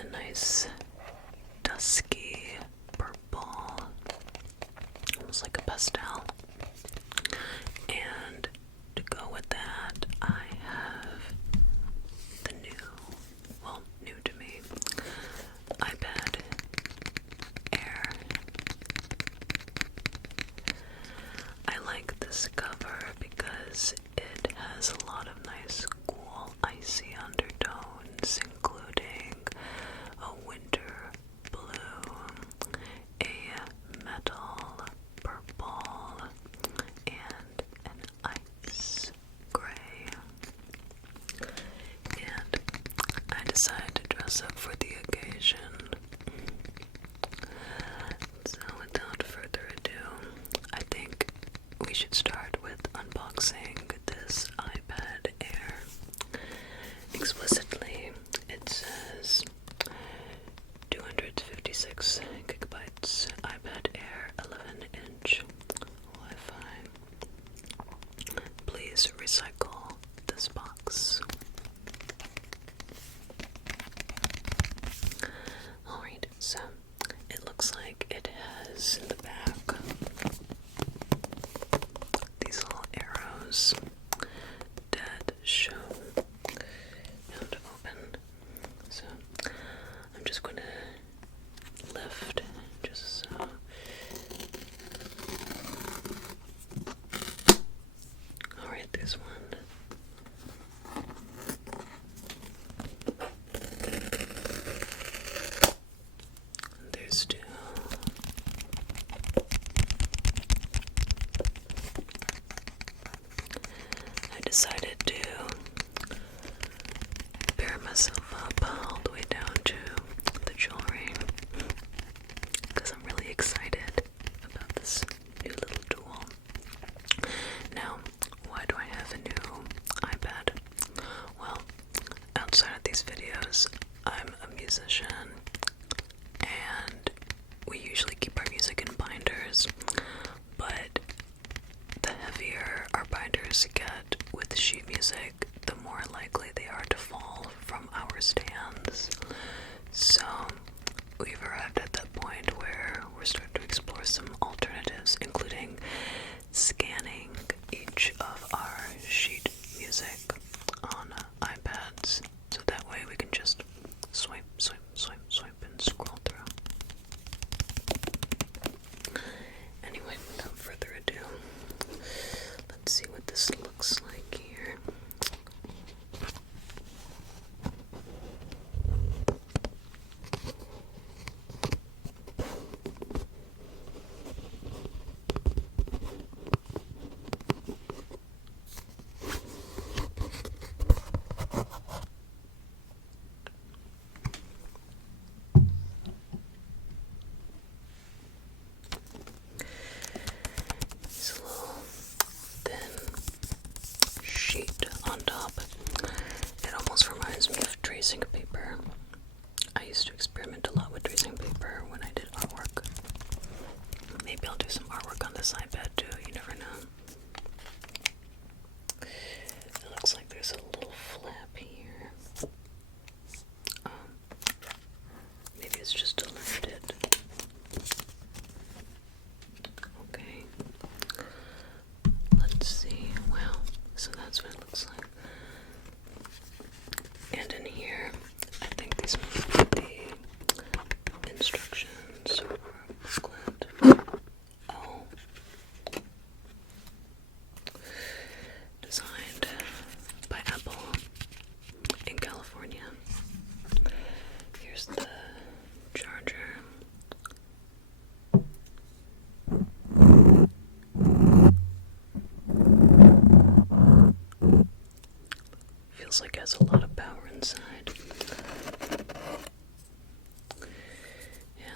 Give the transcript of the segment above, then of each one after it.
in a nice dusky purple, almost like a pastel. And to go with that, I have the new to me, iPad Air. I like this cover because it has a lot of nice, cool, icy undertones, including a winter blue, a metal purple, and an ice gray. And I decided to dress up for the occasion. So without further ado, I think we should start with unboxing this iPad Air. Explicitly, it says 256 gigabytes iPad Air 11-inch Wi-Fi. Please recycle this box. Alright, so it looks like it has in the back these little arrows that show how to open. So I'm just going to lift just so. Alright, there's one. There's two. I decided to pair myself up all the way down to the jewelry because I'm really excited about this new little tool. Now, why do I have a new iPad? Well, outside of these videos, I'm a musician and we usually keep our music in binders, but the heavier our binders get with sheet music, the more likely they are to fall from our stands. So we've arrived at that point where we're starting to explore some alternatives, including scanning each of our sheet music on iPads, so that way we can just swipe, swipe, swipe, swipe, and scroll through. Anyway, without further ado, let's see what this looks like here. It's a little thin sheet on top. It almost reminds me of tracing paper. I used to experiment a lot with tracing paper when I did artwork. Maybe I'll do some artwork on this iPad too, you never know. It looks like there's a little flap here. Maybe it's just to lift it. Okay. Let's see. Wow. So that's what it looks like. And in here, I think these might be the instructions or booklet. Oh. Designed by Apple in California. Here's the charger. Feels like it has a lot of power inside.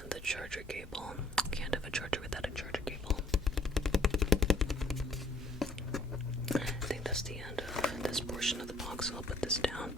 And the charger cable. Can't have a charger without a charger cable. I think that's the end of this portion of the box, so I'll put this down.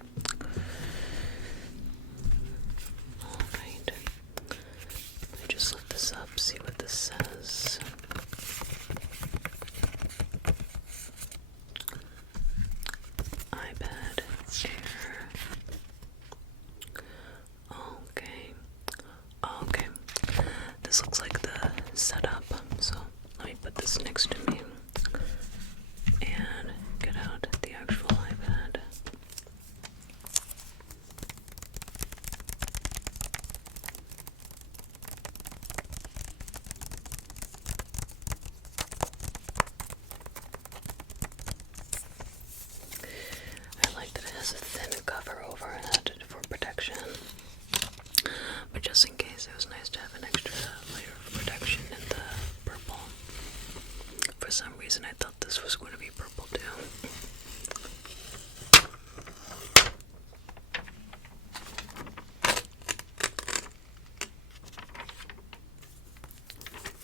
just in case, it was nice to have an extra layer of protection in the purple. For some reason, I thought this was going to be purple too.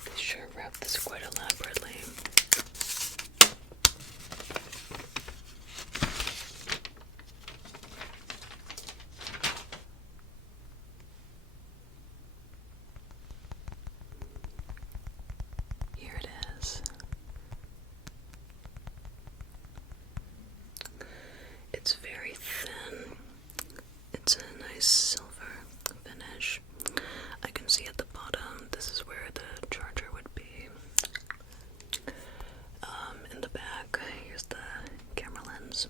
They sure wrapped this quite elaborately. Here it is. It's very thin. It's a nice silver finish. I can see at the bottom, this is where the charger would be. In the back, here's the camera lens.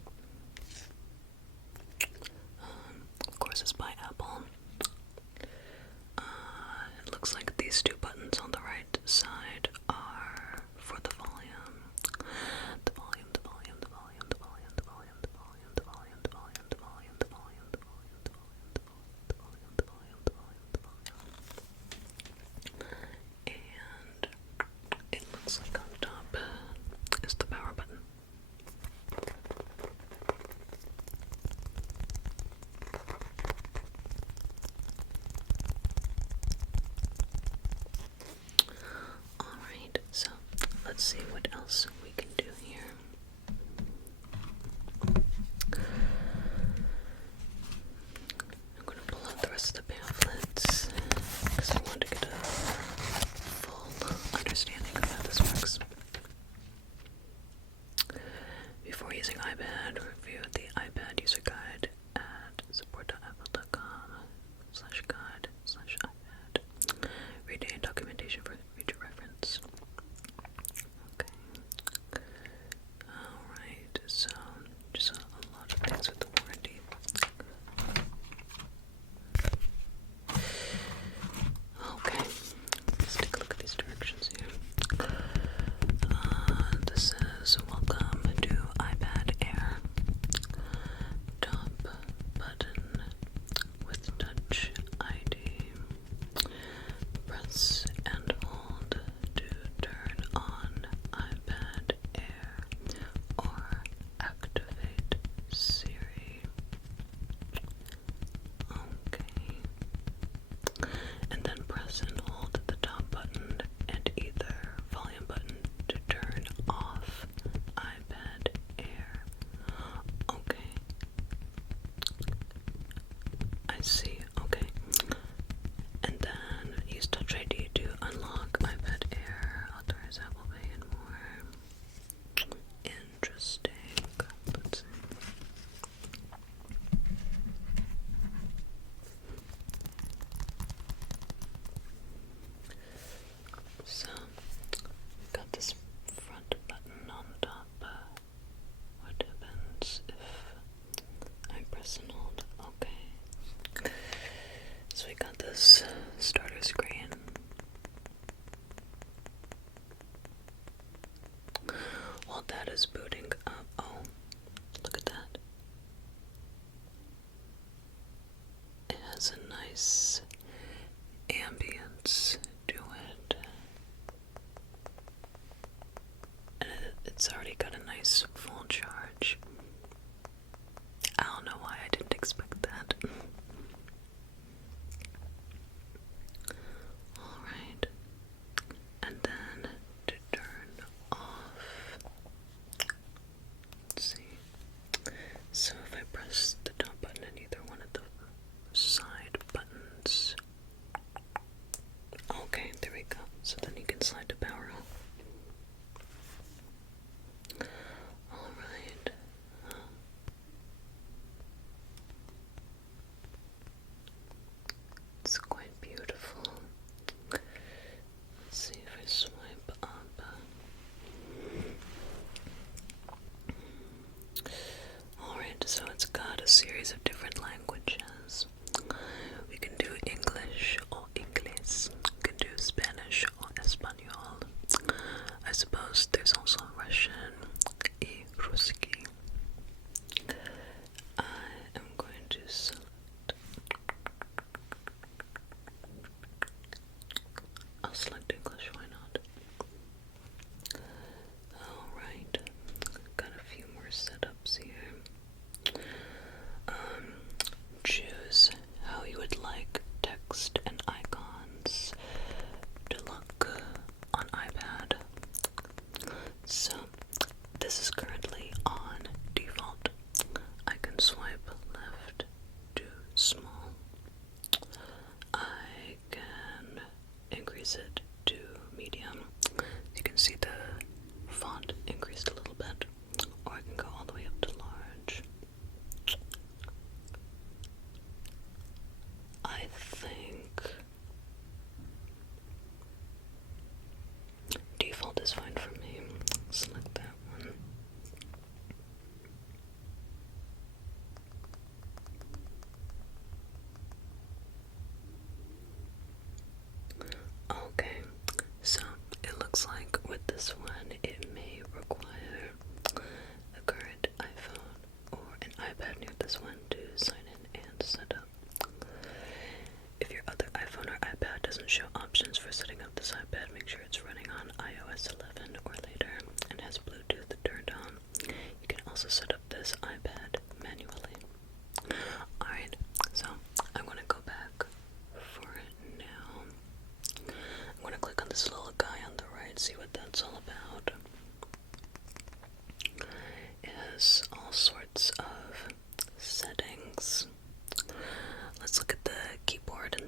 Of course, it's by Apple. It looks like these two buttons on the right side are for the volume. The volume, the volume, the volume, the volume, the volume, the volume, the volume, the volume, the volume, the volume, the volume, the volume, the volume, the volume, the volume, the volume. And it looks like on top is the power button. Alright, so let's see what else we can do here. I'm going to pull out the rest of the pamphlets because I want to get a full understanding of how this works. Before using iPad, review the iPad user guide at support.apple.com/guide/iPad. Read documentation for future reference. Okay. Alright, so just a lot of things with the warranty. Okay, let's take a look at these directions here. This says, welcome to iPad Air. Top button with Touch ID. Press and hold to turn on iPad Air or activate Siri. Okay. And then press and hold the top button and either volume button to turn off iPad Air. Okay. I see. Okay. And then use Touch ID to unlock iPad Air, authorize Apple Pay, and more. Interesting. Let's see. So, got this front button on top. What happens if I press and hold? Okay. So we got this starter screen. While that is booting up, oh, look at that. It has a nice ambience to it. And it's already got a nice full charge. I don't know why I didn't expect that.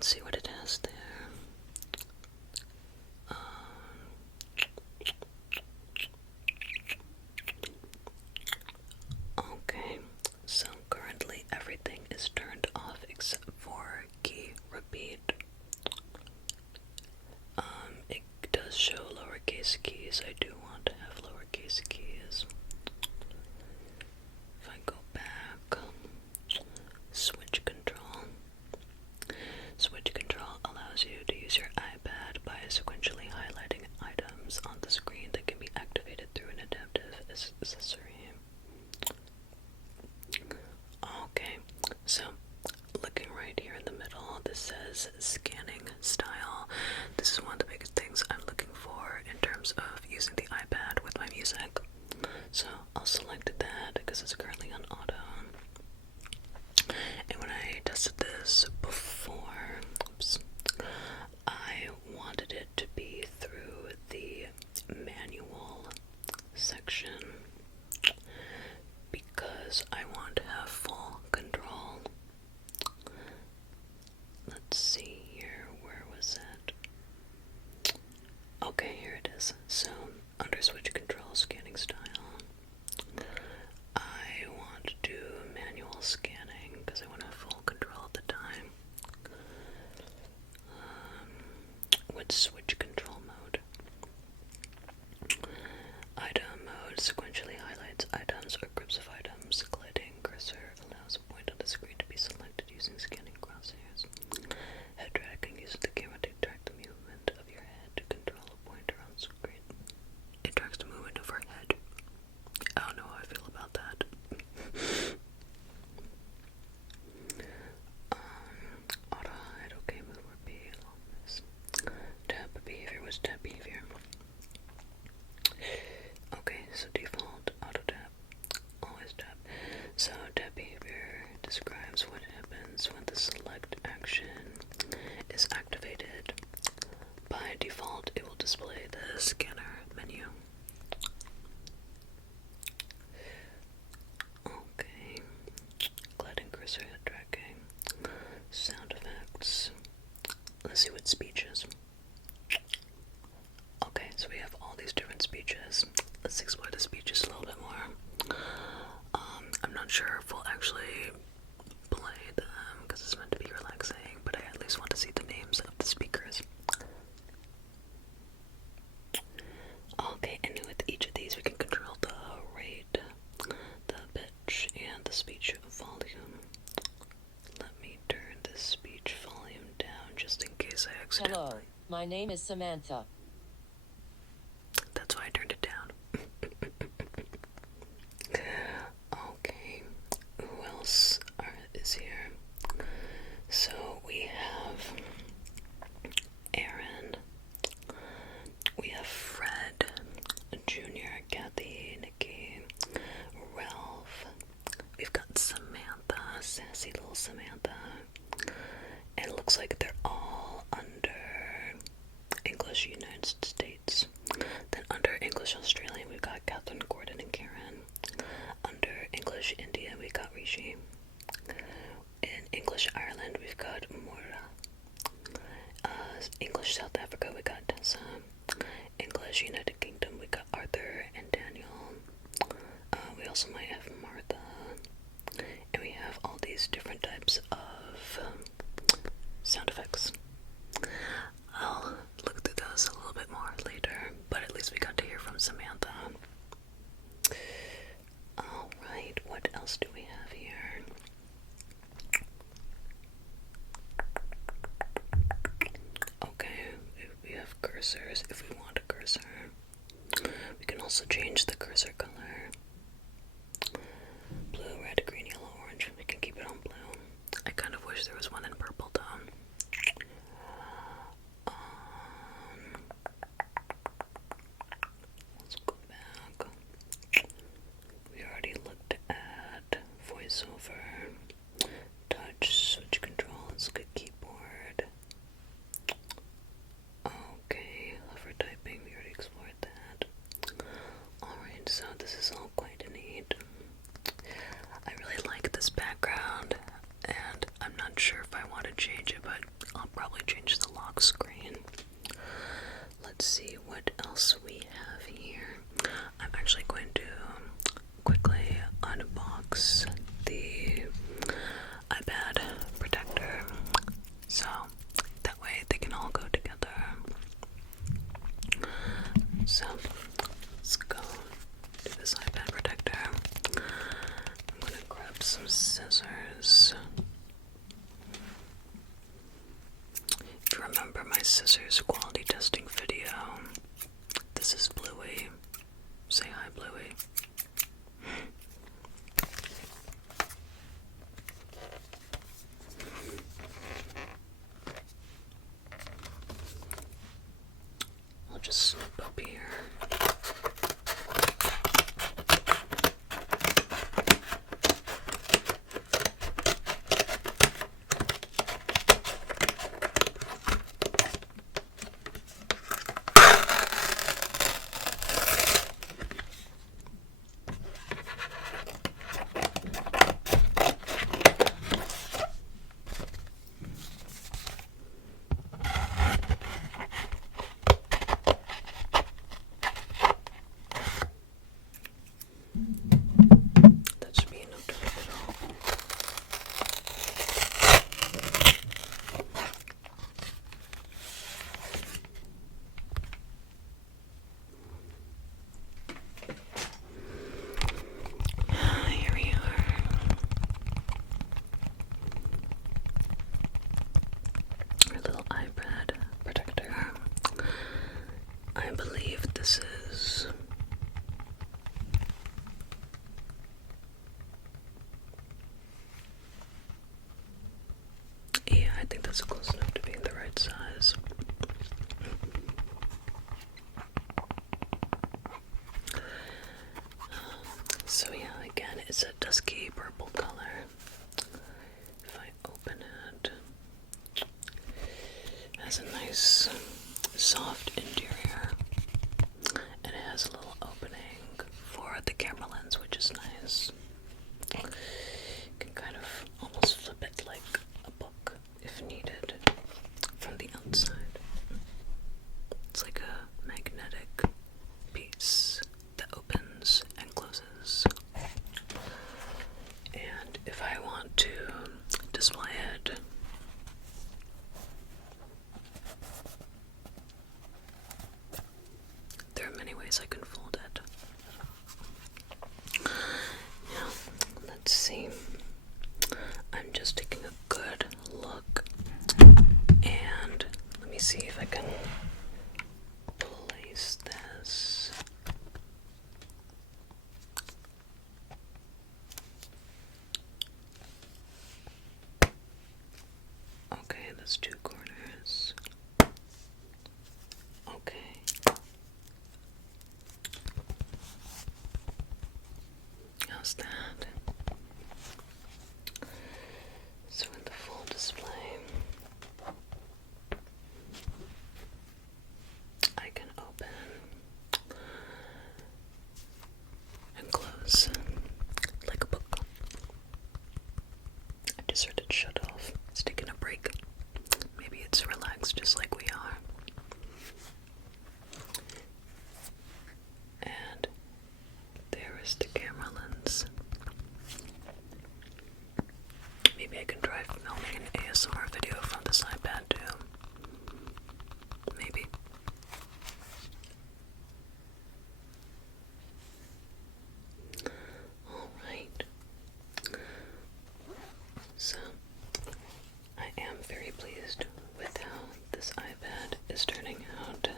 Let's see what it has there. Okay, so currently everything is turned off except for key repeat. It does show lowercase keys. I do want to have lowercase keys. If I go back, switch control. Switch control allows you to use your iPad by sequentially highlighting items on the screen that can be activated through an adaptive accessory. Okay, so looking right here in the middle, this says scanning style. This is one of the biggest things I'm looking for in terms of using the iPad with my music. So I'll select that because it's currently on auto. And when I tested this before, I wanted it to be through the manual section because I want to have full control. Let's see here, where was it? Okay, here it is. So, under switch control, scanning style, I want to do manual scanning because I want to have full control at the time. With switch control mode. Item mode sequentially highlights items or groups of items. Gliding cursor allows a point on the screen to be selected using scanning crosshairs. Head tracking uses the camera to track the movement of your head to control a pointer on screen. It tracks the movement of our head. I don't know how I feel about that. Auto hide, okay, move repeat, tap behavior was tap behavior. Okay, so default auto tap, always tap. So tap behavior describes what happens when the select action is activated. By default, it will display the scanner menu. Okay, gliding cursor head tracking, sound effects. Let's see what speech is. Okay, so we have all these different speeches. Let's explore the speeches a little bit more. I'm not sure if we'll actually play them because it's meant to be relaxing, but I at least want to see the names of the speakers. Okay, and with each of these we can control the rate, the pitch, and the speech volume. Let me turn the speech volume down just in case I accidentally... Hello, my name is Samantha. That's why I turned it down. Okay, who else is here? So we have Aaron, we have Fred, Junior, Kathy, Nikki, Ralph, we've got Samantha, sassy little Samantha, and it looks like they're all under English United States. Then under English Australian we've got Catherine, Gordon, and Karen. Under English India we got Rishi. In English Ireland we've got Moira. English South Africa we got Tessa. English United Kingdom we got Arthur and Daniel. We also might have Martha. And we have all these different types of sound effects. I'll look through those a little bit more later, but at least we got to hear from Samantha. Alright, what else do we have here? Okay, we have cursors if we want a cursor. We can also change the cursor color. Blue, red, green, yellow, orange. We can keep it on blue. I kind of wish there was one in purple though. Let's go back. We already looked at voiceover, touch, switch controls, good keyboard. Okay, hover typing, we already explored that. Alright, so this is all quite neat. I really like this background, and I'm not sure if I want to change it, but I'll probably change the lock screen. Let's see what else we have here. I'm actually going to quickly unbox the iPad protector, so that way they can all go together. So let's go do this iPad protector. I'm gonna grab some scissors. If you remember my scissors quality testing video, this is Bluey. Say hi, Bluey. I'll just snip up here. That should be enough to rip it all. Here we are. Our little iPad protector. I believe this is I think that's close enough to being the right size. So yeah, again, it's a dusky purple color. If I open it, it has a nice soft interior, and it has a little opening for the camera lens, which is nice. You can kind of almost flip it like a book if needed from the outside. It's like a magnetic piece that opens and closes. And if I want to display it, there are many ways I can fold it. Now, let's see. I'm just taking a good look, and let me see if I can place this. Okay, that's two corners. Okay. How's that? So in the full display, I can open and close like a book. I just heard it shut off. It's taking a break. Maybe it's relaxed just like we are. And there is the camera lens. Maybe I can try filming an ASMR video from this iPad too. Maybe. Alright. So, I am very pleased with how this iPad is turning out.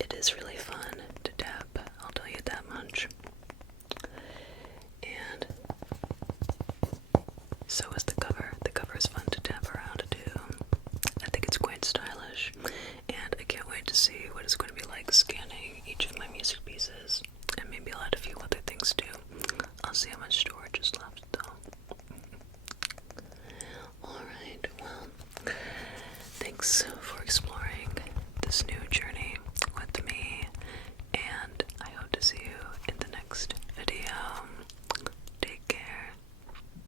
It is really fun to tap, I'll tell you that much. And so is the cover. The cover is fun to tap around too. I think it's quite stylish, and I can't wait to see what it's going to be like scanning each of my music pieces, and maybe I'll add a few other things too. I'll see how much storage is left though. Alright, well, thanks for exploring this new journey